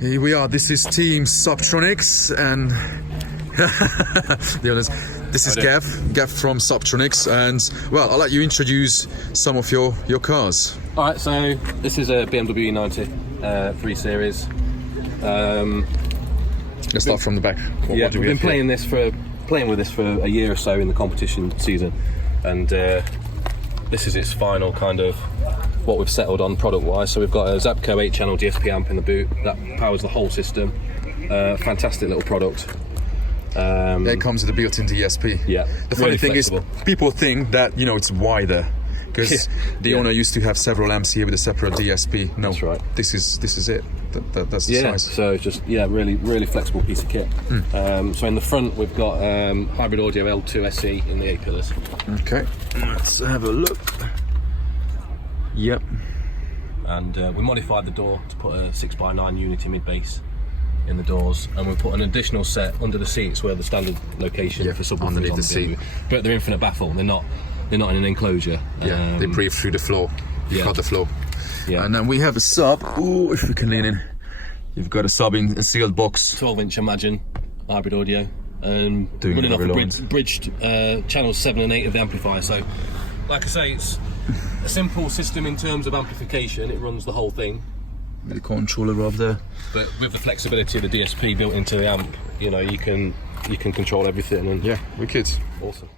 Here we are. This is Team Subtronix, and this is Gav from Subtronix, and well, I'll let you introduce some of your cars. All right, so this is a BMW E90 3 Series. Let's start from the back. What do we've been playing with this for a year or so in the competition season, and this is its final kind of what we've settled on product-wise. So we've got a ZAPCO 8-channel DSP amp in the boot that powers the whole system. Fantastic little product. It comes with a built-in DSP. Yeah. The funny really thing flexible. is, people think that it's wider because the owner used to have several amps here with a separate DSP. No, that's right. This is it. That's the size. So it's just really flexible piece of kit. So in the front we've got hybrid audio L2 SE in the 8 pillars. Okay, let's have a look. Yep. And we modified the door to put a 6x9 Unity mid bass in the doors, and we put an additional set under the seats where the standard location for subwoofers underneath on the seat. But they're infinite baffle. They're not in an enclosure. Yeah, they breathe through the floor. You've got the floor. Yeah. And then we have a sub. Ooh, if we can lean in. You've got a sub in a sealed box. 12-inch Imagine hybrid audio, and Doing running off very a low bridged channels 7 and 8 of the amplifier. So, like I say, it's a simple system in terms of amplification. It runs the whole thing. The controller up there. But with the flexibility of the DSP built into the amp, you can control everything. And yeah, wicked. Awesome.